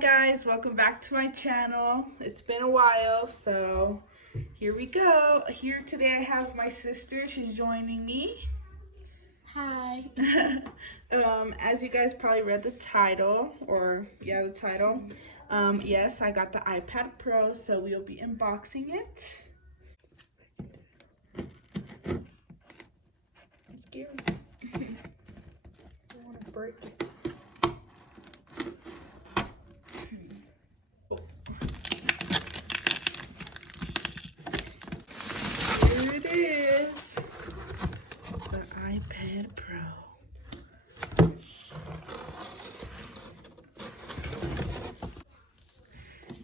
guys, welcome back to my channel. It's been a while, so here we go. Here today I have my sister. She's joining me. Hi. As you guys probably read the title, the title. Yes, I got the iPad Pro, so we'll be unboxing it. I'm scared. I don't want to break it. Here it is, the iPad Pro.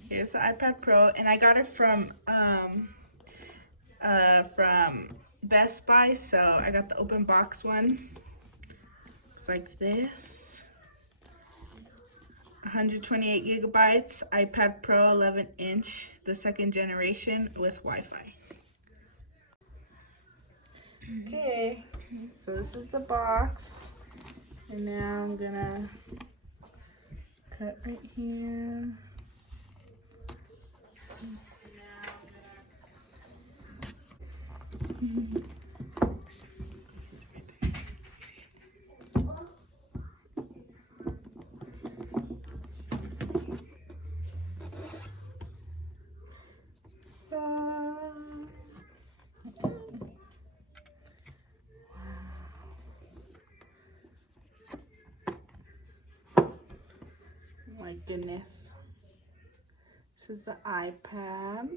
Here's the iPad Pro, and I got it from Best Buy, so I got the open box one. It's like this. 128 gigabytes, iPad Pro 11-inch, the second generation with Wi-Fi. Okay, so this is the box, and now I'm gonna cut right here. My goodness. This is the iPad.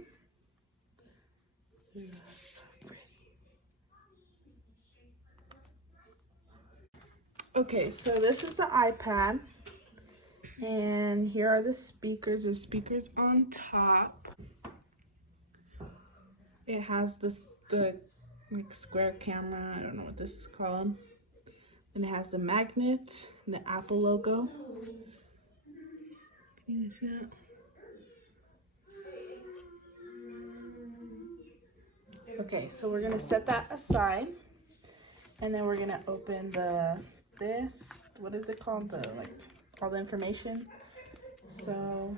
Ooh, so pretty. Okay, so this is the iPad. And here are the speakers. There's speakers on top. It has the like square camera. I don't know what this is called. And it has the magnets and the Apple logo. Can you see that? Okay, so we're gonna set that aside, and then we're gonna open this. What is it called? All the information. So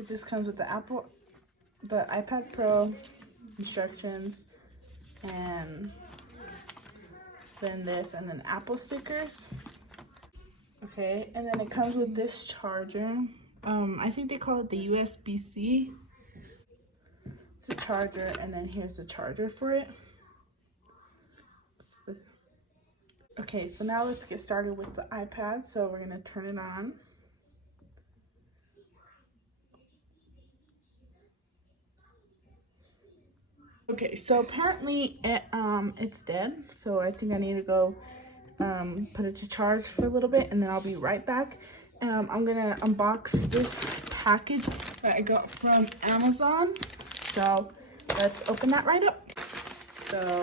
it just comes with the iPad Pro instructions, and then this, and then Apple stickers. Okay, and then it comes with this charger. I think they call it the USB-C. It's a charger, and then here's the charger for it. Okay, so now let's get started with the iPad. So we're gonna turn it on. Okay, so apparently it's dead. So I think I need to go put it to charge for a little bit, and then I'll be right back. I'm gonna unbox this package that I got from Amazon. So let's open that right up. So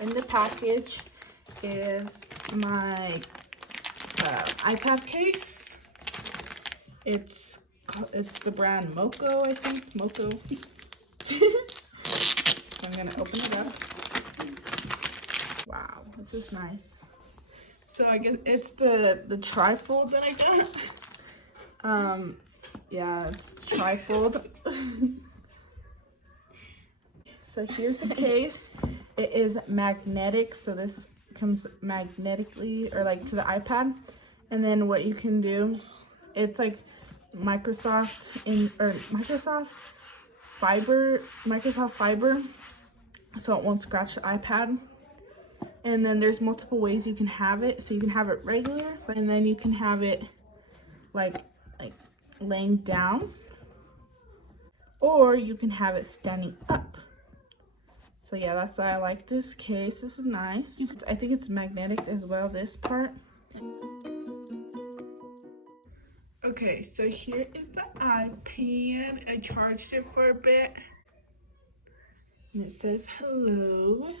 in the package is my iPad case. It's the brand Moco, I think. Moco. So I'm gonna open it up. Wow, this is nice. So I guess it's the trifold that I got. Yeah, it's trifold. So here's the case. It is magnetic, so this comes magnetically, or like to the iPad. And then what you can do, it's like Microsoft fiber, so it won't scratch the iPad. And then there's multiple ways you can have it. So you can have it regular, and then you can have it like laying down, or you can have it standing up. So yeah, that's why I like this case. This is nice. I think it's magnetic as well, this part. Okay, so here is the iPad. I charged it for a bit. And it says hello.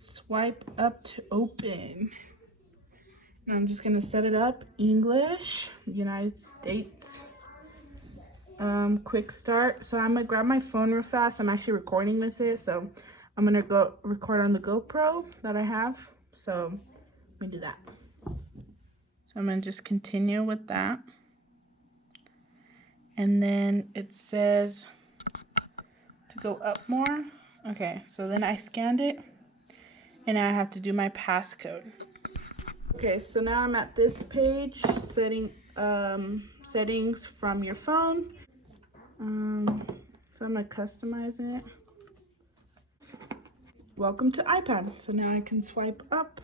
Swipe up to open. And I'm just gonna set it up. English, United States. Quick start. So I'm gonna grab my phone real fast. I'm actually recording with it, so I'm gonna go record on the GoPro that I have. So let me do that. So I'm going to just continue with that. And then it says to go up more. Okay, so then I scanned it. And now I have to do my passcode. Okay, so now I'm at this page, settings from your phone. So I'm going to customize it. Welcome to iPad. So now I can swipe up.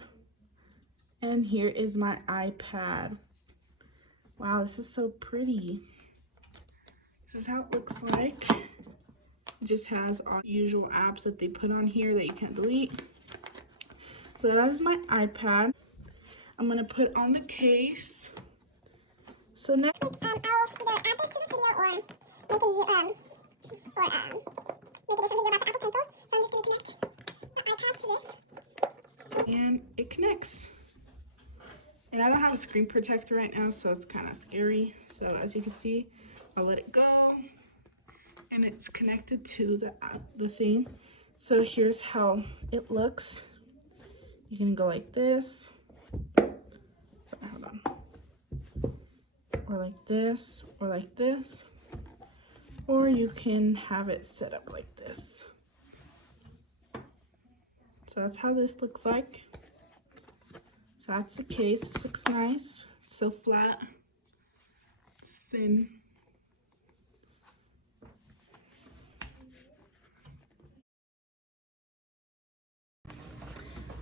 And here is my iPad. Wow, this is so pretty. This is how it looks like. It just has all the usual apps that they put on here that you can't delete. So that is my iPad. I'm gonna put on the case. So now I'll either add this to this video or make a different video about the Apple Pencil. So I'm just gonna connect the iPad to this. and it connects. And I don't have a screen protector right now, so it's kind of scary. So as you can see, I'll let it go. And it's connected to the thing. So here's how it looks. You can go like this. So hold on. Or like this, or like this. Or you can have it set up like this. So that's how this looks like. So that's the case. This looks nice. It's so flat. It's thin.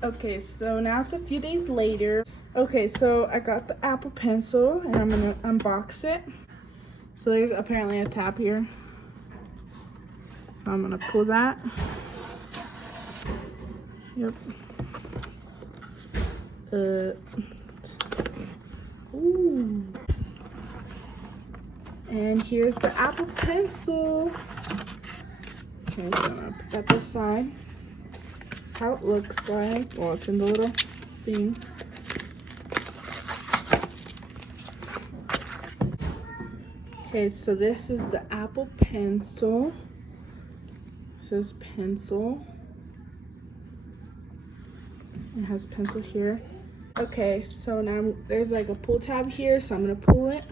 Okay, so now it's a few days later. Okay, so I got the Apple Pencil and I'm gonna unbox it. So there's apparently a tab here. So I'm gonna pull that. Yep. Ooh. And here's the Apple Pencil. Okay, so I'm gonna put that aside. That's how it looks like. Well, it's in the little thing. Okay, so this is the Apple Pencil. It says pencil. It has pencil here. Okay, so now there's like a pull tab here, so I'm gonna pull it.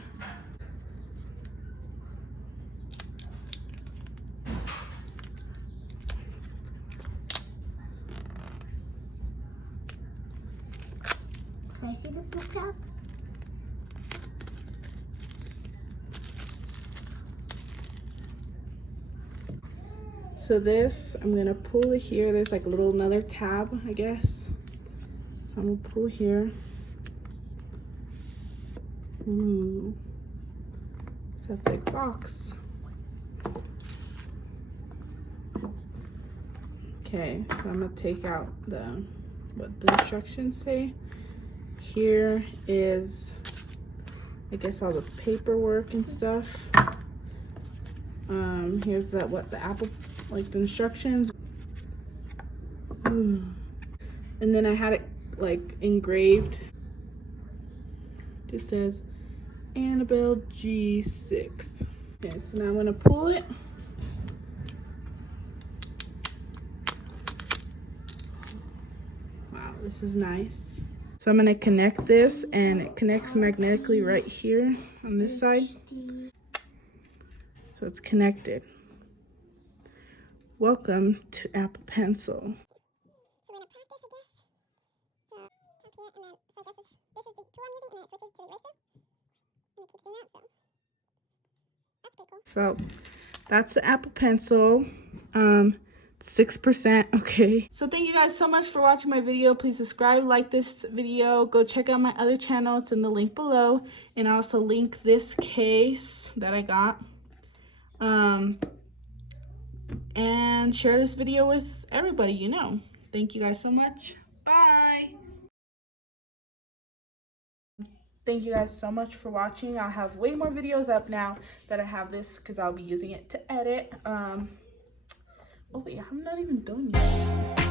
Can I see the pull tab? So this, I'm gonna pull it here. There's like a little another tab, I guess. So I'm gonna pull here. Ooh, it's a big box. Okay, so I'm gonna take out what the instructions say. Here is, I guess, all the paperwork and stuff. Here's what the Apple, like the instructions. Ooh. And then I had it like engraved. Just says Annabelle G6. Okay, so now I'm gonna pull it. Wow, this is nice. So I'm gonna connect this, and it connects magnetically right here on this side. So it's connected. Welcome to Apple Pencil. So we're gonna practice, I guess. So tap here, and then so I guess this is the tool I'm using, and then it switches to the eraser, and it keeps doing that. So that's pretty cool. So that's the Apple Pencil. 6%. Okay. So thank you guys so much for watching my video. Please subscribe, like this video. Go check out my other channel. It's in the link below, and I also link this case that I got. And share this video with everybody you know. Thank you guys so much. Bye. Thank you guys so much for watching. I'll have way more videos up now that I have this, because I'll be using it to edit. Oh wait, I'm not even done yet.